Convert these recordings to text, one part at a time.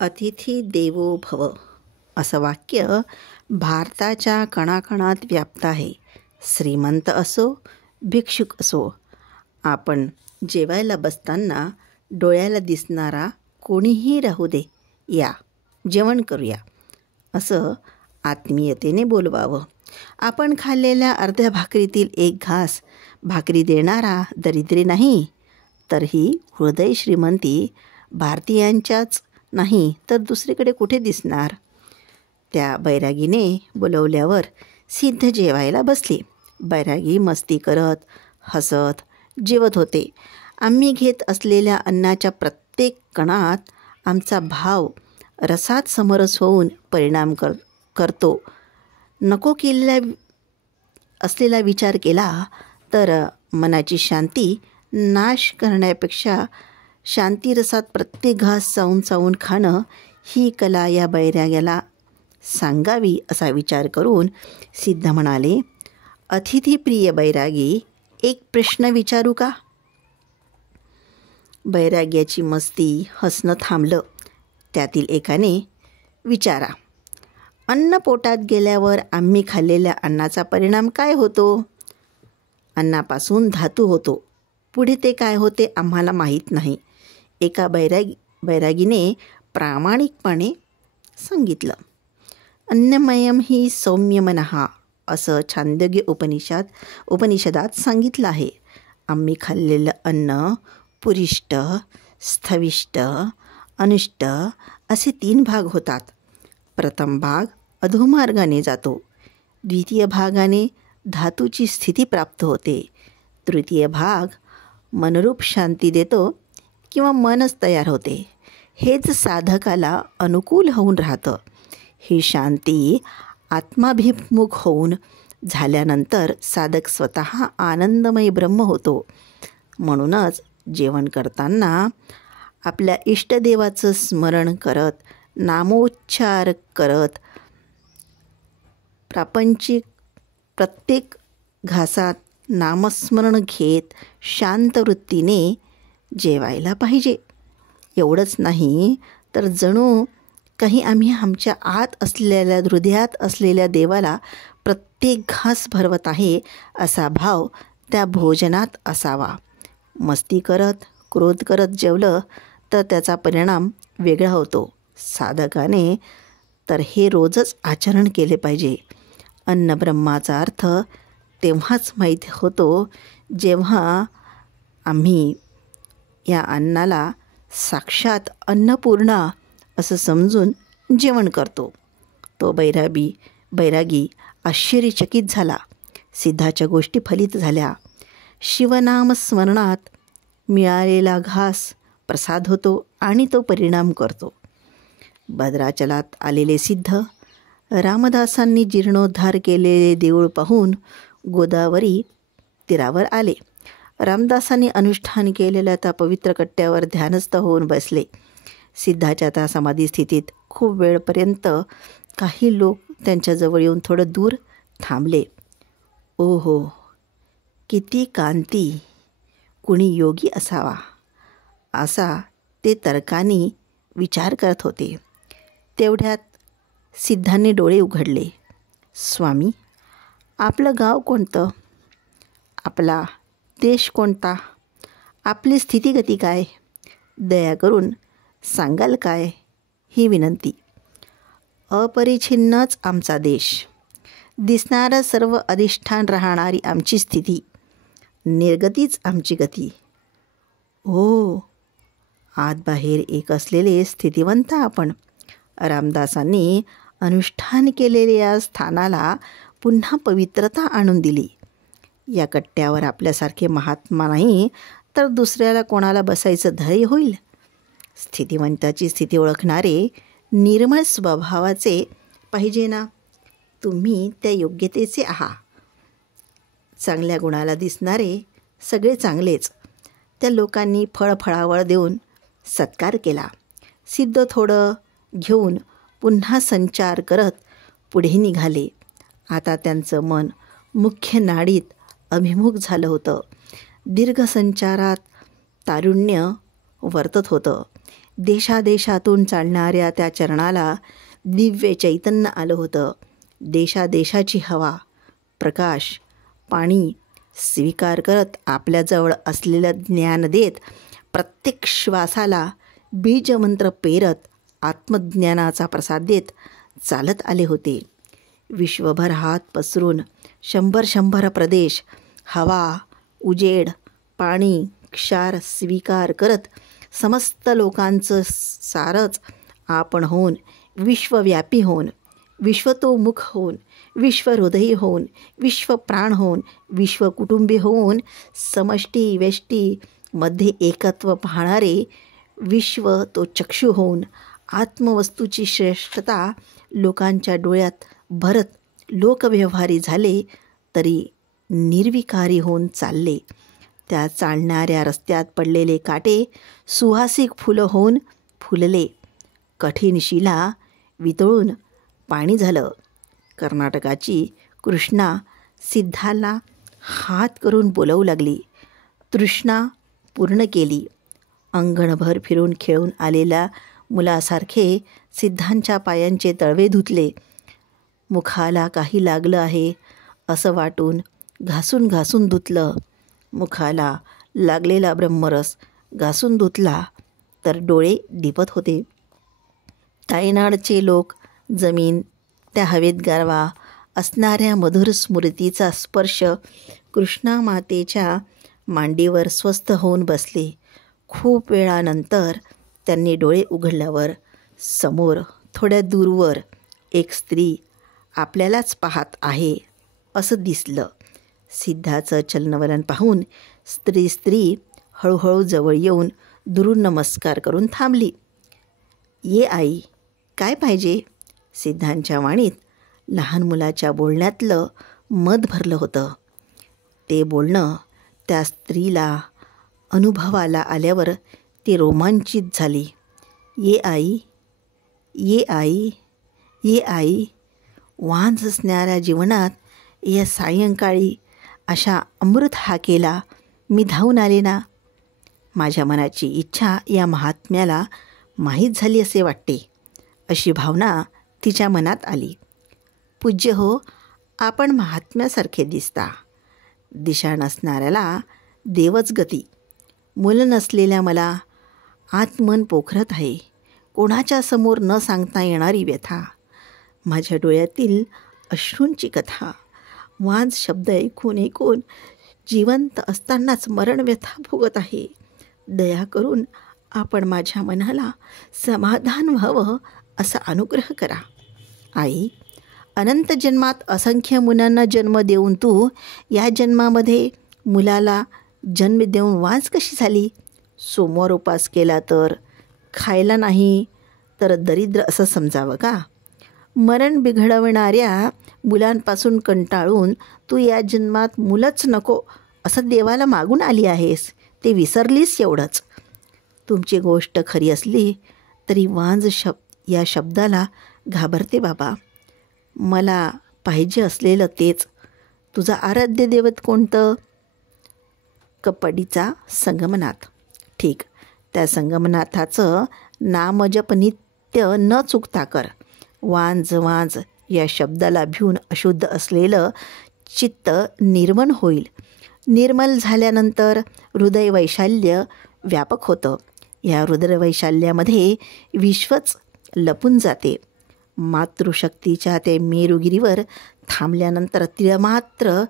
अतिथी देवो भव असं वाक्य भारताच्या कणाकणात व्याप्त आहे. श्रीमंत असो, भिक्षुक असो, आपण जेवायला बसताना डोळ्याला दिसणारा कोणीही राहू दे, या जेवण करूया असं आत्मीयतेने बोलवावं. आपण खाल्लेल्या अर्ध्या भाकरीतील एक घास भाकरी देणारा दरिद्री नाही, तर ही हृदय श्रीमंती भारतीयांच्याच नाही तर दुसरीकडे कुठे दिसणार. त्या बैरागीने बोलवल्यावर सिद्ध जेवायला बसले. बैरागी मस्ती करत हसत जेवत होते. आम्ही घेत असलेल्या अन्नाच्या प्रत्येक कणात आमचा भाव रसात समरस होऊन परिणाम करतो. नको केलेला असलेला विचार केला तर मनाची शांती नाश करण्यापेक्षा शांतीरसात प्रत्येक घास चावून चावून खाणं ही कला या बैराग्याला सांगावी असा विचार करून सिद्ध म्हणाले, अतिथीप्रिय बैरागी, एक प्रश्न विचारू का? बैराग्याची मस्ती हसणं थांबलं. त्यातील एकाने, विचारा. अन्न पोटात गेल्यावर आम्ही खाल्लेल्या अन्नाचा परिणाम काय होतो? अन्नापासून धातू होतो. पुढे ते काय होते आम्हाला माहीत नाही. एका बैरागीने प्रामाणिकपणे सांगितलं. अन्नमयम ही सौम्य मनहा असं छांदोग्य उपनिषदात सांगितलं आहे. आम्ही खाल्लेलं अन्न पुरिष्ट, स्थविष्ट, अनिष्ट असे 3 भाग होतात. प्रथम भाग अधोमार्गाने जातो. द्वितीय भागाने धातूची स्थिती प्राप्त होते. तृतीय भाग मनरूप शांती देतो किंवा मनच तयार होते. हेच साधकाला अनुकूल होऊन राहतं. ही शांती आत्माभिमुख होऊन झाल्यानंतर साधक स्वतः आनंदमय ब्रह्म होतो. म्हणूनच जेवण करताना आपल्या इष्टदेवाचं स्मरण करत, नामोच्चार करत, प्रापंचिक प्रत्येक घासात नामस्मरण घेत शांत वृत्तीने जेवायला पाहिजे. एवढंच नाही तर जणू काही आम्ही आमच्या आत असलेल्या हृदयात असलेल्या देवाला प्रत्येक घास भरवत आहे असा भाव त्या भोजनात असावा. मस्ती करत क्रोध करत जेवलं तर त्याचा परिणाम वेगळा होतो. साधकाने तर हे रोजच आचरण केले पाहिजे. अन्नब्रह्माचा अर्थ तेव्हाच माहीत होतो जेव्हा आम्ही या अन्नाला साक्षात अन्नपूर्णा असं समजून जेवण करतो. तो बैरागी आश्चर्यचकित झाला. सिद्धाच्या गोष्टी फलित झाल्या. शिवनामस्मरणात मिळालेला घास प्रसाद होतो आणि तो परिणाम करतो. भद्राचलात आलेले सिद्ध रामदासांनी जीर्णोद्धार केलेले देऊळ पाहून गोदावरी तीरावर आले. रामदासांनी अनुष्ठान केलेल्या त्या पवित्र कट्ट्यावर ध्यानस्थ होऊन बसले. सिद्धाच्या त्या समाधी स्थितीत खूप वेळपर्यंत काही लोक त्यांच्याजवळ येऊन थोडं दूर थांबले. ओहो, किती कांती, कुणी योगी असावा असा ते तर्काने विचार करत होते. तेवढ्यात सिद्धांनी डोळे उघडले. स्वामी, आपलं गाव कोणतं? आपला देश कोणता? आपली स्थितीगती काय? दया करून सांगाल काय? ही विनंती. अपरिच्छिन्नच आमचा देश, दिसणारं सर्व अधिष्ठान राहणारी आमची स्थिती, निर्गतीच आमची गती. हो, आत बाहेर एक असलेले स्थितिवंत आपण. रामदासांनी अनुष्ठान केलेल्या या स्थानाला पुन्हा पवित्रता आणून दिली. या कट्ट्यावर आपल्यासारखे महात्मा नाही तर दुसऱ्याला कोणाला बसायचं धैर्य होईल? स्थितिवंताची स्थिती ओळखणारे निर्मळ स्वभावाचे पाहिजे ना. तुम्ही त्या योग्यतेचे आहात. चांगल्या गुणाला दिसणारे सगळे चांगलेच. त्या लोकांनी फळावळ देऊन सत्कार केला. सिद्ध थोडं घेऊन पुन्हा संचार करत पुढे निघाले. आता त्यांचं मन मुख्य नाडीत अभिमुख झालं होतं. दीर्घ संचारात तारुण्य वर्तत होतं. देशादेशातून चालणाऱ्या त्या चरणाला दिव्य चैतन्य आलं होतं. देशादेशाची हवा, प्रकाश, पाणी स्वीकार करत आपल्याजवळ असलेलं ज्ञान देत, प्रत्येक श्वासाला बीजमंत्र पेरत आत्मज्ञानाचा प्रसाद देत चालत आले होते. विश्वभर हात पसरून 100 प्रदेश, हवा, उजेड, पाणी, क्षार स्वीकार करत समस्त लोकांचं सारच आपण होऊन, विश्वव्यापी होऊन, विश्वतोमुख होऊन, विश्वहृदयी होऊन, विश्वप्राण होऊन, विश्वकुटुंबी होऊन, समष्टी वेष्टी मध्ये एकत्व पाहणारे विश्व तो चक्षु होऊन, आत्मवस्तूची श्रेष्ठता लोकांच्या डोळ्यात भरत लोकव्यवहारी झाले तरी निर्विकारी होऊन चालले. त्या चालणाऱ्या रस्त्यात पडलेले काटे सुवासिक फुलं होऊन फुलले. कठीण शिला वितळून पाणी झालं. कर्नाटकाची कृष्णा सिद्धाला हात करून बोलवू लागली. तृष्णा पूर्ण केली. अंगणभर फिरून खेळून आलेल्या मुलासारखे सिद्धांच्या पायांचे तळवे धुतले. मुखाला काही लागलं आहे असं वाटून घासून घासून धुतलं. मुखाला लागलेला ब्रह्मरस घासून धुतला तर डोळे दिपत होते. तायनाडचे लोक जमीन, त्या हवेत गारवा असणाऱ्या मधुर स्मृतीचा स्पर्श कृष्णा मातेच्या मांडीवर स्वस्थ होऊन बसले. खूप वेळानंतर त्यांनी डोळे उघडल्यावर समोर थोड्या दूरवर एक स्त्री आपल्यालाच पाहत आहे असं दिसलं. सिद्धाचं चलनवलन पाहून स्त्री हळूहळू जवळ येऊन दुरून नमस्कार करून थांबली. ये आई, काय पाहिजे? सिद्धांच्या वाणीत लहान मुलाच्या बोलण्यातलं मध भरलं होतं. ते बोलणं त्या स्त्रीला अनुभवाला आल्यावर ती रोमांचित झाली. ये आई, ये आई, ये आई. वांझ असणाऱ्या जीवनात या सायंकाळी अशा अमृत हाकेला मी धावून आले ना. माझ्या मनाची इच्छा या महात्म्याला माहीत झाली असे वाटते. अशी भावना तिच्या मनात आली. पूज्य हो, आपण महात्म्यासारखे दिसता. दिशा नसणाऱ्याला देवच गती. मुलं नसलेल्या मला आत्मन पोखरत आहे. कोणाच्या समोर न सांगता येणारी व्यथा, माझ्या डोळ्यातील अश्रूंची कथा. वांझ शब्द ऐकून ऐकून जिवंत असतानाच मरणव्यथा भोगत आहे. दया करून आपण माझ्या मनाला समाधान व्हावं असा अनुग्रह करा. आई, अनंत जन्मात असंख्य मुलांना जन्म देऊन तू या जन्मामध्ये मुलाला जन्म देऊन वांझ कशी झाली? सोमवार उपास केला तर, खायला नाही तर दरिद्र असं समजावं का? मरण बिघडवणाऱ्या मुलांपासून कंटाळून तू या जन्मात मुलंच नको असं देवाला मागून आली आहेस. ते विसरलीस एवढंच. तुमची गोष्ट खरी असली तरी वांझ या शब्दाला घाबरते बाबा. मला पाहिजे असलेलं तेच. तुझं आराध्य दैवत कोणतं? कपडीचा संगमनाथ. ठीक, त्या संगमनाथाचं नामजप नित्य न चुकता कर. वांझ वांझ या शब्दाला भिवून अशुद्ध असलेलं चित्त निर्मल होईल. निर्मल झाल्यानंतर हृदय वैशाल्य व्यापक होतं. या हृदय वैशाल्यामध्ये विश्वच लपून जाते. मातृशक्तीच्या ते मेरुगिरीवर थांबल्यानंतर तिला मात्र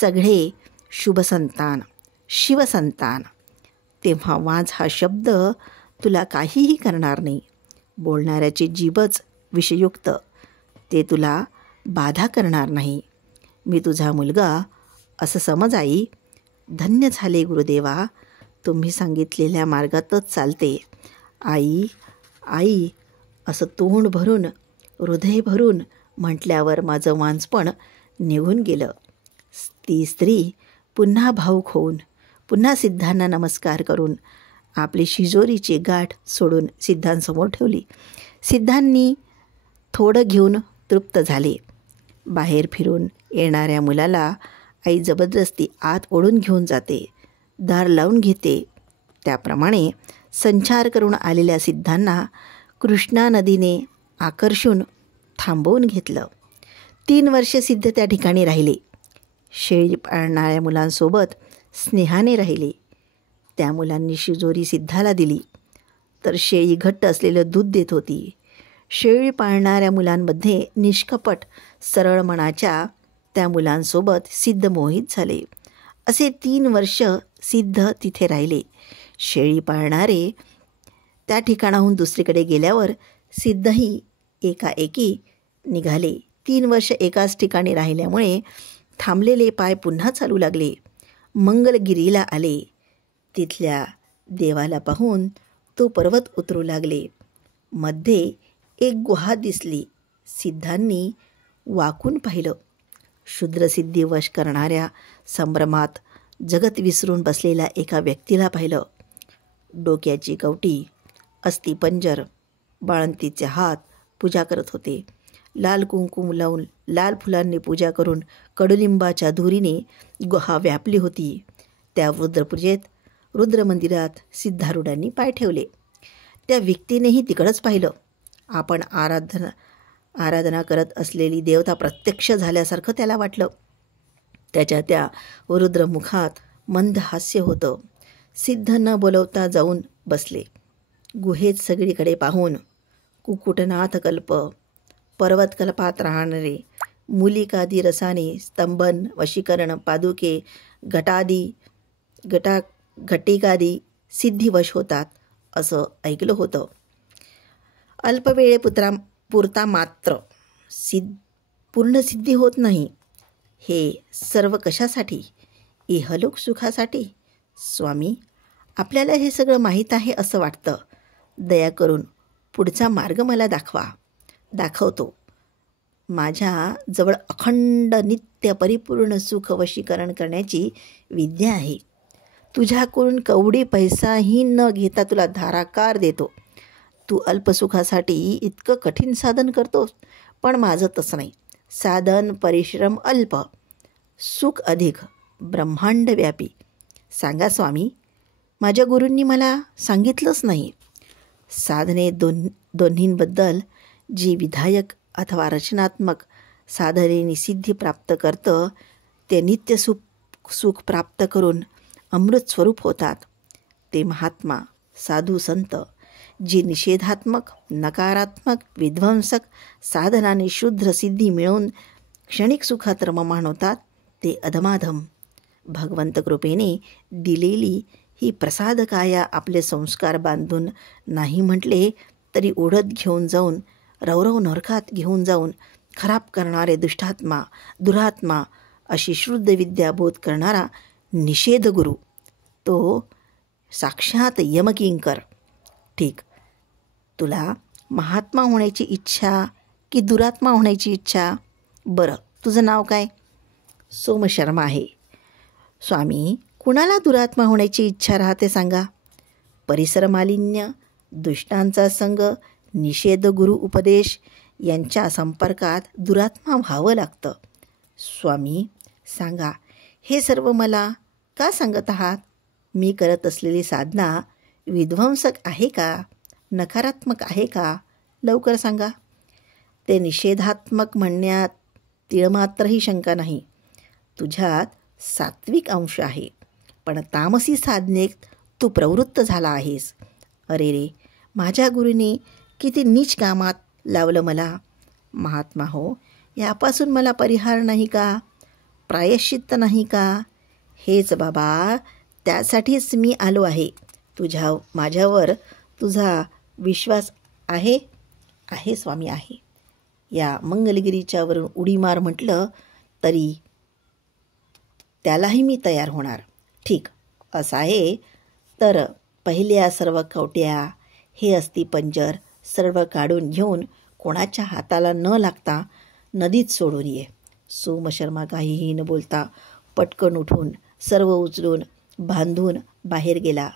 सगळे शुभसंतान, शिवसंतान. तेव्हा वांझ हा शब्द तुला काहीही करणार नाही. बोलणाऱ्याची जीभच विषयुक्त, ते तुला बाधा करणार नाही. मी तुझा मुलगा असं समज आई. धन्य झाले गुरुदेवा, तुम्ही सांगितलेल्या मार्गातच चालते. आई, आई असं तोंड भरून, हृदय भरून म्हटल्यावर माझं वांझपण निघून गेलं. ती स्त्री पुन्हा भावूक होऊन, पुन्हा सिद्धांना नमस्कार करून आपली शिजोरीची गाठ सोडून सिद्धांसमोर ठेवली. सिद्धांनी थोडं घेऊन तृप्त झाले. बाहेर फिरून येणाऱ्या मुलाला आई जबरदस्ती आत ओढून घेऊन जाते, दार लावून घेते. त्याप्रमाणे संचार करून आलेल्या सिद्धांना कृष्णा नदीने आकर्षून थांबवून घेतलं. 3 वर्षे सिद्ध त्या ठिकाणी राहिले. शेळी पाळणाऱ्या मुलांसोबत स्नेहाने राहिले. त्या मुलांनी शिजोरी सिद्धाला दिली, तर शेळी घट्ट असलेलं दूध देत होती. शेळी पाळणाऱ्या मुलांमध्ये निष्कपट सरळ मनाच्या त्या मुलांसोबत सिद्ध मोहित झाले. असे 3 वर्ष सिद्ध तिथे राहिले. शेळी पाळणारे त्या ठिकाणाहून दुसरीकडे गेल्यावर सिद्धही एकाएकी निघाले. 3 वर्ष एकाच ठिकाणी राहिल्यामुळे थांबलेले पाय पुन्हा चालू लागले. मंगलगिरीला आले. तिथल्या देवाला पाहून तो पर्वत उतरू लागले. मध्ये एक गुहा दिसली. सिद्धांनी वाकून पाहिलं. शूद्रसिद्धी वश करणाऱ्या संभ्रमात जगत विसरून बसलेल्या एका व्यक्तीला पाहिलं. डोक्याची कवटी, अस्थिपंजर, बाळंतीचे हात पूजा करत होते. लाल कुंकुम लावून लाल फुलांनी पूजा करून कडुलिंबाच्या धुरीने गुहा व्यापली होती. त्या रुद्रपूजेत रुद्रमंदिरात सिद्धारूढांनी पाय ठेवले. त्या व्यक्तीनेही तिकडंच पाहिलं. आपण आराधना करत असलेली देवता प्रत्यक्ष झाल्यासारखं त्याला वाटलं. त्याच्या त्या रुद्रमुखात मंद हास्य होतं. सिद्ध न बोलवता जाऊन बसले. गुहेत सगळीकडे पाहून कुकुटनाथ कल्प, पर्वतकल्पात राहणारे मूलिकादी रसाने स्तंभन, वशीकरण, पादुके, घटिकादी सिद्धिवश होतात असं ऐकलं होतं. अल्पवेळेपुरता मात्र पूर्ण सिद्धी होत नाही. हे सर्व कशासाठी? इहलोक सुखासाठी. स्वामी, आपल्याला हे सगळं माहीत आहे असं वाटतं. दया करून पुढचा मार्ग मला दाखवतो. माझ्या जवळ अखंड नित्य परिपूर्ण सुख वशीकरण करण्याची विद्या आहे. तुझ्याकडून कवडी पैसाही न घेता तुला धाराकार देतो. तू अल्पसुखासाठी इतकं कठीण साधन करतोस, पण माझं तसं नाही. साधन परिश्रम अल्प, सुख अधिक, ब्रह्मांड व्यापी. सांगा स्वामी, माझ्या गुरूंनी मला सांगितलंच नाही. साधने दोन्हींबद्दल जी विधायक अथवा रचनात्मक साधनेने सिद्धी प्राप्त करतं ते नित्य सुख प्राप्त करून अमृत स्वरूप होतात. ते महात्मा, साधू, संत जी निषेधात्मक, नकारात्मक, विध्वंसक साधनाने शुद्ध सिद्धी मिळवून क्षणिक सुखात रममाण होतात, ते अधमाधम. भगवंत कृपेने दिलेली ही प्रसादकाया आपले संस्कार बांधून नाही म्हटले तरी ओढत घेऊन जाऊन, रवरव नरकात घेऊन जाऊन खराब करणारे दुरात्मा अशी शुद्ध विद्या बोध करणारा निषेध गुरु, तो साक्षात यमकिंकर. ठीक, तुला महात्मा होण्याची इच्छा की दुरात्मा होण्याची इच्छा? बरं, तुझं नाव काय? सोमशर्मा आहे. स्वामी, कुणाला दुरात्मा होण्याची इच्छा राहते सांगा? परिसर मालिन्य, दुष्टांचा संग, निषेध गुरु उपदेश यांच्या संपर्कात दुरात्मा व्हावं लागतं. स्वामी सांगा, हे सर्व मला का सांगत आहात? मी करत असलेली साधना विध्वंसक आहे का? नकारात्मक आहे का? लवकर सांगा. ते निषेधात्मक म्हणण्यात तिळमात्रही शंका नाही. तुझ्यात सात्विक अंश आहे, पण तामसी साधनेत तू प्रवृत्त झाला आहेस. अरे रे, माझ्या गुरूने किती नीच कामात लावलं मला. महात्मा हो, यापासून मला परिहार नाही का? प्रायश्चित्त नाही का? हेच बाबा, त्यासाठीच मी आलो आहे. माझ्यावर तुझा विश्वास आहे? आहे स्वामी, आहे. या मंगलगिरीच्या वरून उडी मार म्हटलं तरी त्यालाही मी तयार होणार. ठीक, असं आहे तर पहिल्या सर्व कवट्या, हे अस्थिपंजर सर्व काढून घेऊन कोणाच्या हाताला न लागता नदीत सोडून ये. सोमशर्मा काहीही न बोलता पटकन उठून सर्व उचलून बांधून बाहेर गेला.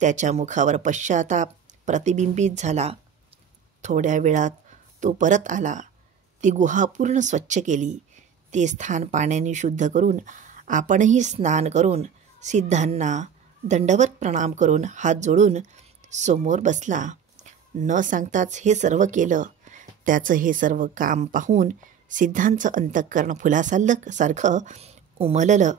त्याच्या मुखावर पश्चाताप प्रतिबिंबित झाला. थोड्या वेळात तो परत आला. ती गुहा पूर्ण स्वच्छ केली. ते स्थान पाण्याने शुद्ध करून आपणही स्नान करून सिद्धांना दंडवत प्रणाम करून हात जोडून समोर बसला. न सांगताच हे सर्व केलं. त्याचं हे सर्व काम पाहून सिद्धांचं अंतःकरण फुलासारखं उमललं.